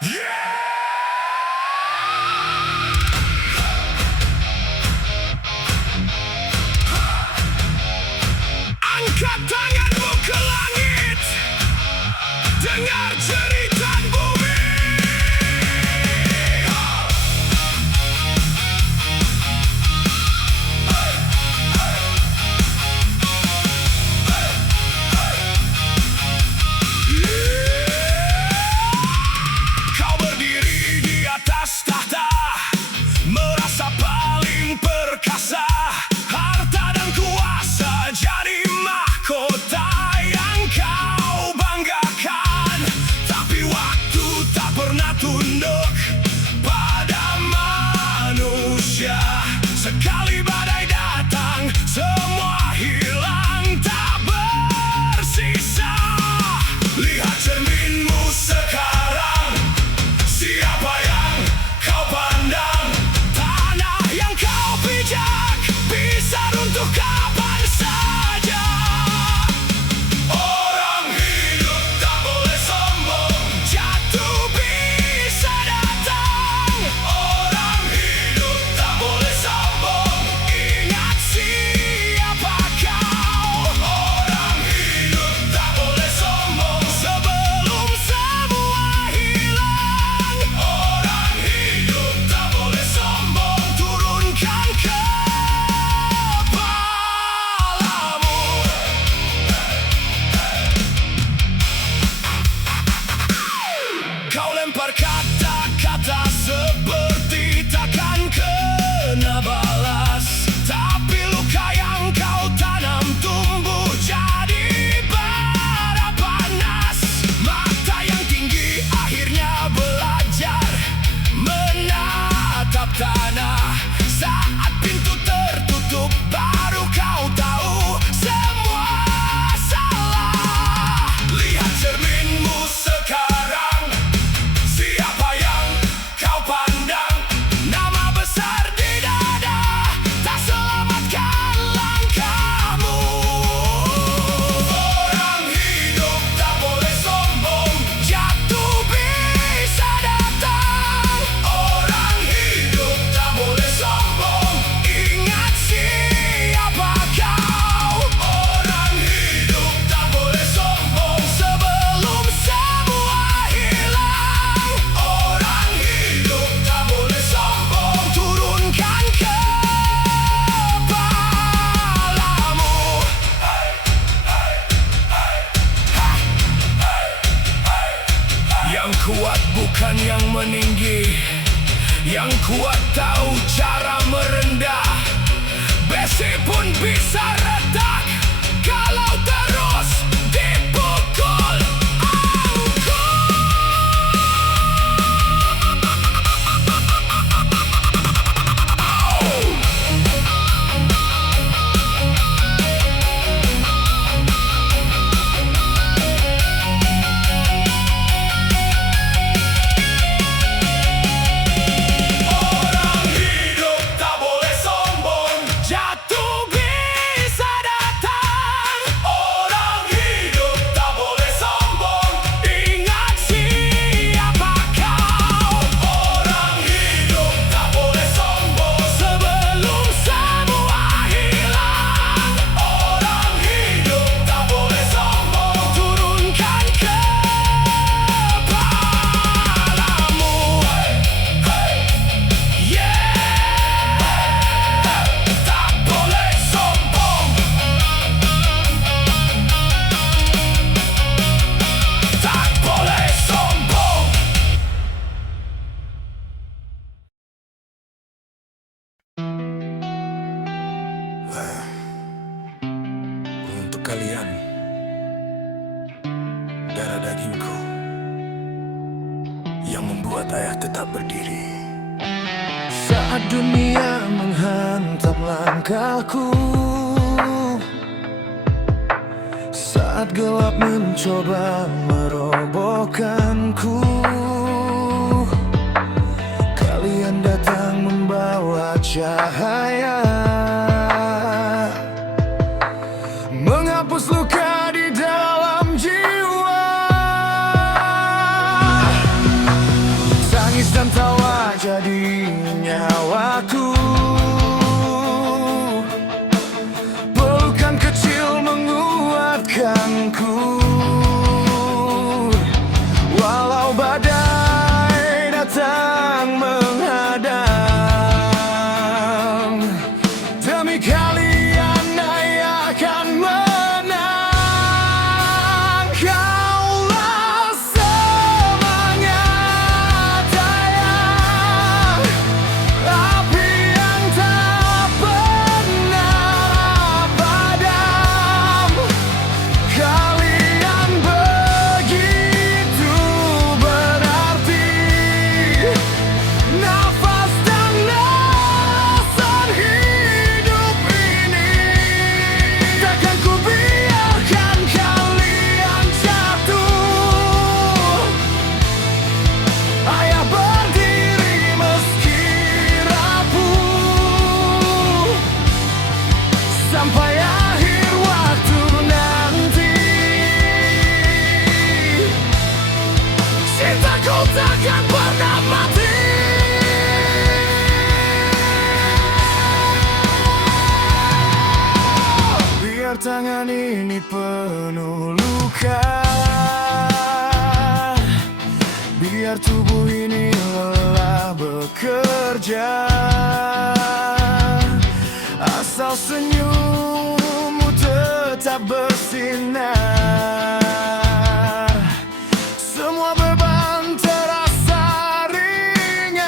Angkat tanganmu ke langit, dengar jeritan bumi. Kau berdiri di atas tahta, merasa paling perkasa. Harta dan kuasa jadi mahkota yang kau banggakan. Tapi waktu tak pernah tunduk pada manusia. Sekali badai datang, semua hilang tak bersisa. Lihat cerminmu sekarang, siapa yang kau pandang? Tanah yang kau pijak bisa runtuh kapan saja. Orang hidup tak boleh sombong, jatuh bisa datang. Orang hidup tak boleh sombong, ingat siapa kau. Orang hidup tak boleh sombong sebelum semua hilang. Orang hidup tak boleh sombong, turunkan kepalamu. Kau lempar kata-kata seperti takkan kena balas. Tapi luka yang kau tanam tumbuh jadi bara panas. Mata yang tinggi akhirnya belajar menatap tanah. Saat pintu tertutup baru kau tahu semua salah. Lihat cerminmu sekarang, siapa yang kau pandang? Nama besar di dada tak selamatkan langkahmu. Orang hidup tak boleh sombong, jatuh bisa datang. Orang hidup tak boleh sombong, ingat siapa kau. Orang hidup tak boleh sombong sebelum semua hilang. Orang hidup tak boleh sombong, turunkan kepalamu. Yang kuat bukan yang meninggi, yang kuat tahu cara merendah. Besi pun bisa retak kalau terus dipukul angkut. Orang hidup tak boleh sombong, jatuh bisa datang. Orang hidup tak boleh sombong, ingat siapa kau. Orang hidup tak boleh sombong sebelum semua hilang. Orang hidup tak boleh sombong, turunkan kepalamu. Tak boleh sombong, tak boleh sombong. Untuk kalian, darah dagingku yang membuat ayah tetap berdiri. Saat dunia menghantam langkahku, saat gelap mencoba merobohkanku, kalian datang membawa cahaya, menghapus luka di dalam jiwa. menjadi nyawaku. Pelukan kecil menguatkanku, walau badai datang menghadang. Demi kalian saya akan menang. Kaulah semangat saya, api yang tak pernah padam. Kalian begitu berarti, nafas dan alasan hidup ini. Takkan ku biarkan kalian jatuh. Ayah berdiri meski rapuh, sampai akhir waktu nanti. Cintaku takkan pernah mati. Biar tangan ini penuh luka, biar tubuh ini lelah bekerja, asal senyummu tetap bersinar, semua beban terasa ringan.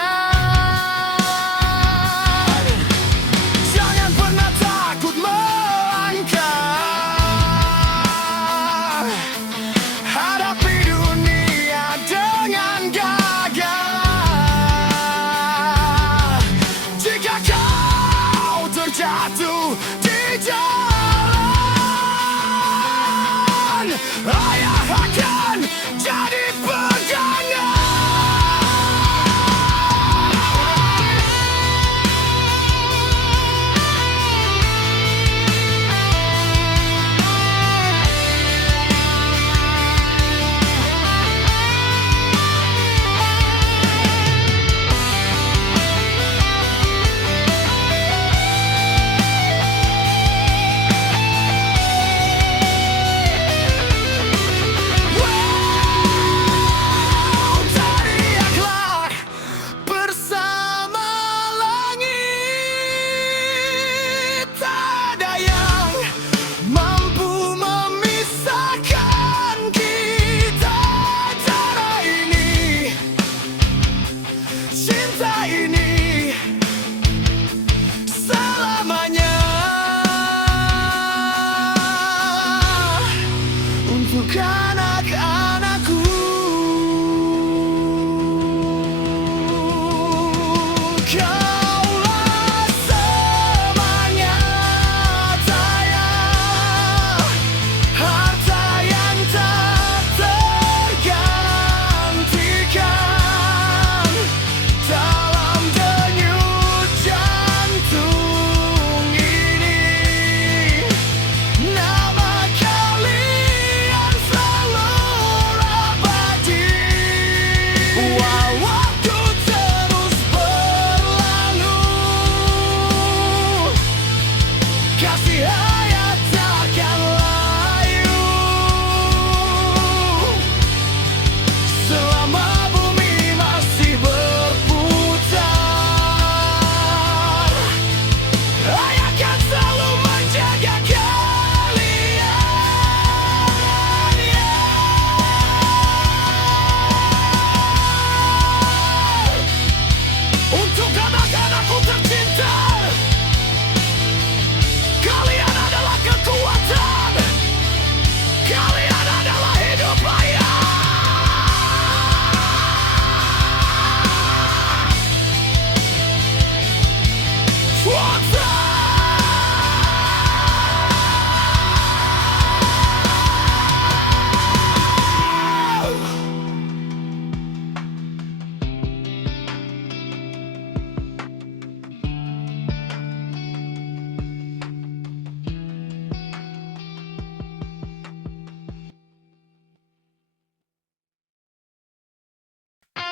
Jangan pernah takut melangkah, hadapi dunia dengan gagah. Jika kau terjatuh di jalan, ayah akan jadi pegangan. Teriaklah bersama langit, tak ada yang mampu memisahkan kita. Cara ini, cinta ini selamanya untuk anak-anakku. Kaulah semangat saya, harta yang tak tergantikan. Dalam denyut jantung ini, nama kalian selalu abadi. Walau waktu terus berlalu, kasih ayah takkan layu. Selama bumi masih berputar, ayah akan selalu menjaga kalian.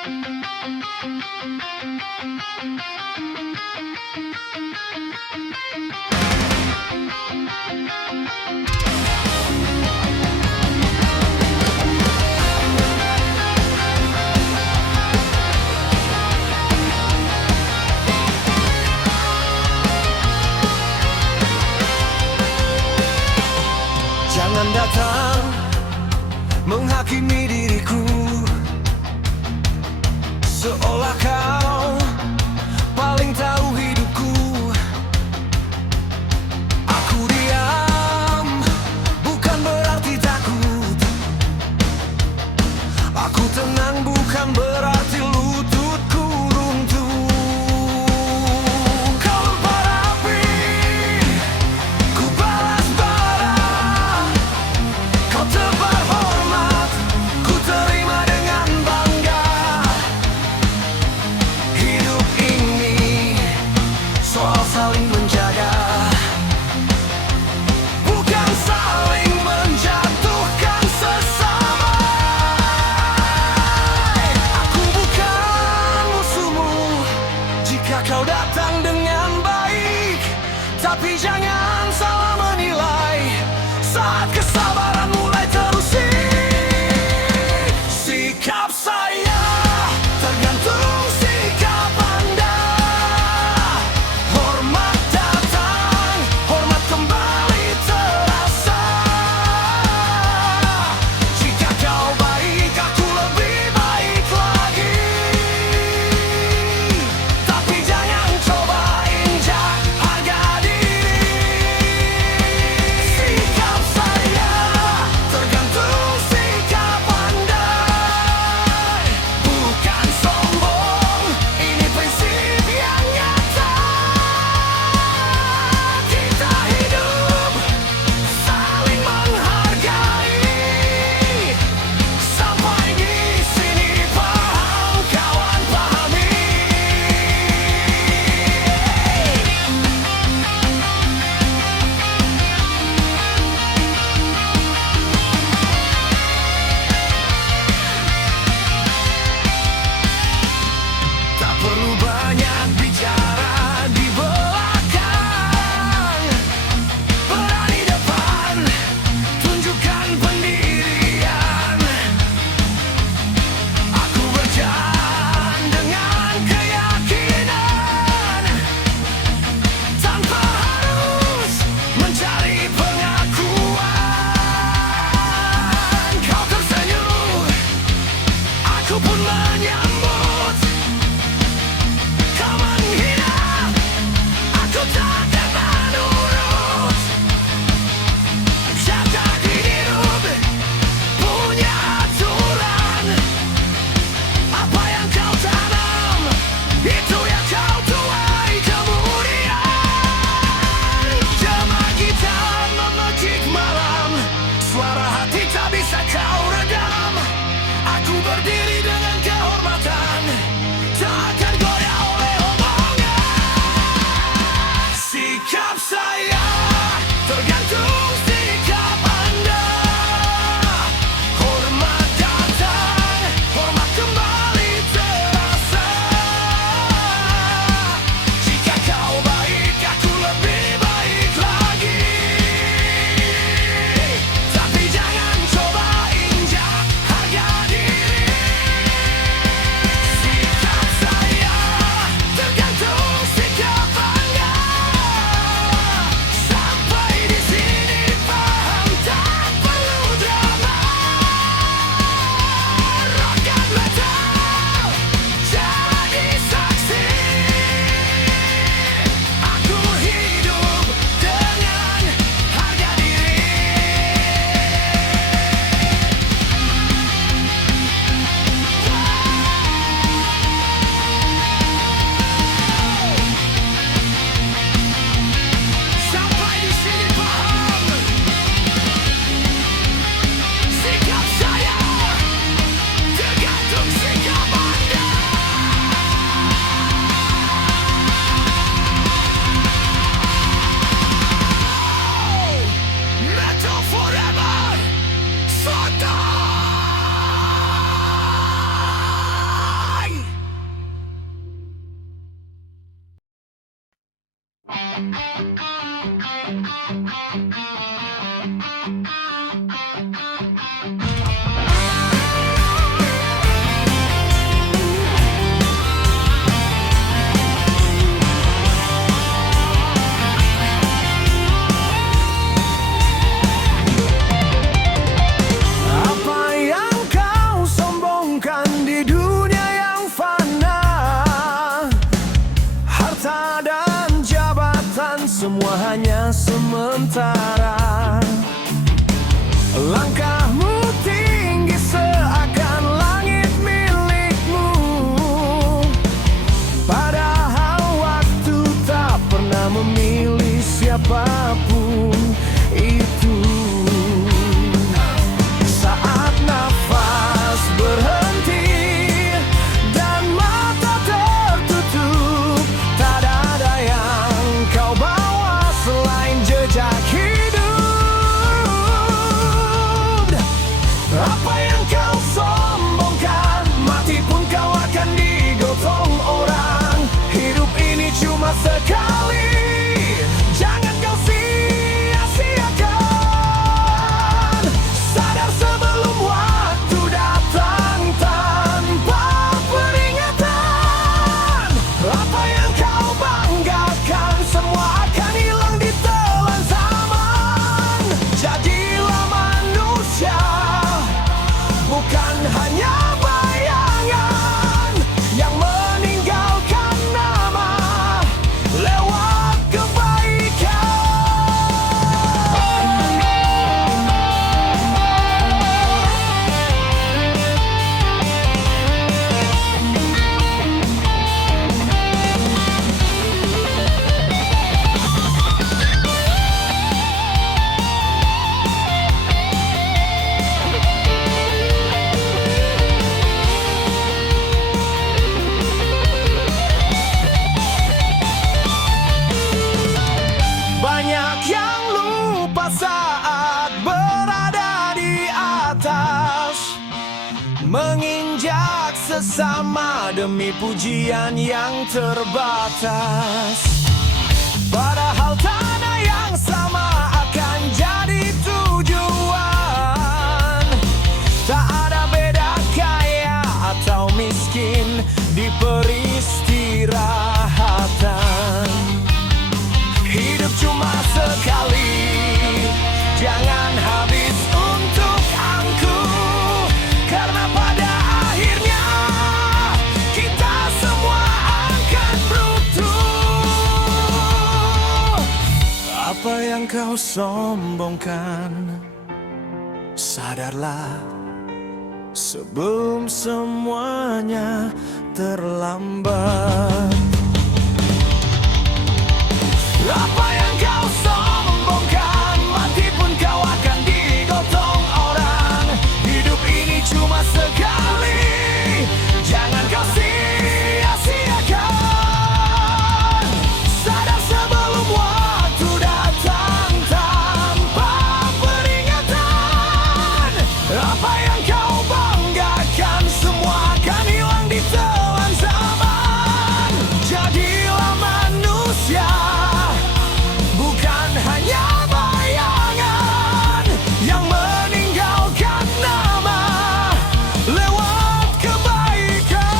Jangan datang menghakimi diriku, seolah kau paling tahu hidupku. Aku diam, bukan berarti takut. Aku tenang, bukan berarti lututku runtuh. Kau lempar api, ku balas bara. Kau tebar hormat, ku terima dengan bangga. Hidup ini soal saling menjaga, bukan saling menjatuhkan sesama. Aku bukan musuhmu jika kau datang dengan baik, tapi jangan salah menilai saat kesabaran mulai terusik. Sikap saya tergantung sikap Anda. Hormat datang, hormat kembali terasa. Jika kau baik, aku lebih baik lagi. Tapi jangan coba injak harga diri. Sikap saya tergantung sikap Anda. Bukan sombong, ini prinsip yang nyata. Kita hidup saling menghargai. Sampai di sini paham kawan, pahami. Tak perlu banyak bicara di belakang. Berani depan, tunjukkan pendirian. Aku berjalan dengan keyakinan, tanpa harus mencari pengakuan. Kau tersenyum, aku pun menyambut. Kau menghina, aku takkan menurut. Jaga hidup punya aturan. Apa yang kau tanam, itu yang kau tuai kemudian. Jemaah gitar memekik malam, suara hati tak bisa kau redam. Aku berdiri dengan kehormatan, tak akan goyah oleh omongan. Apa yang kau sombongkan di dunia yang fana? Harta dan jabatan semua hanya sementara. Langkahmu tinggi seakan langit milikmu, padahal waktu tak pernah memilih siapapun itu. Saat nafas berhenti dan mata tertutup, tak ada yang kau bawa selain jejak hidup. Apa yang kau sombongkan, mati pun kau akan digotong orang. Hidup ini cuma sekali, jangan kau sia-siakan. Sadar sebelum waktu datang tanpa peringatan. Apa yang kau banggakan semua akan hilang di telan zaman. Jadilah manusia, bukan hanya bayangan yang meninggalkan nama lewat kebaikan. Banyak yang lupa saat berada di atas, menginjak sesama demi pujian yang terbatas. Padahal tanah yang sama akan jadi tujuan. Tak ada beda kaya atau miskin di peristirahatan. Hidup cuma sekali, jangan habis untuk angkuh, karena pada akhirnya kita semua akan runtuh. Apa yang kau sombongkan, sadarlah sebelum semuanya terlambat. Apa yang kau sombongkan, mati pun kau akan digotong orang. Hidup ini cuma sekali, jangan kau sia-siakan. Sadar sebelum waktu datang tanpa peringatan. Apa yang kau banggakan semua akan hilang di telan zaman. Jadilah manusia, bukan hanya bayangan yang meninggalkan nama lewat kebaikan.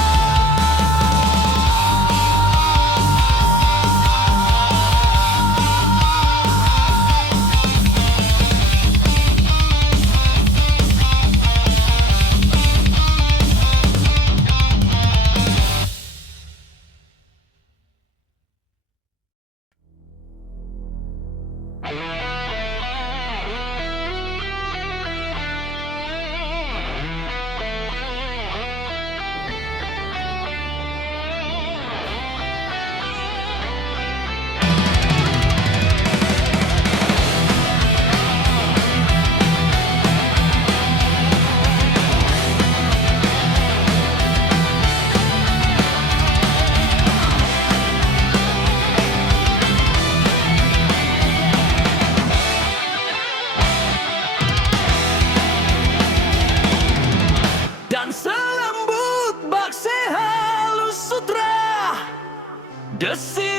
Dan selembut bak sehalus sutra desi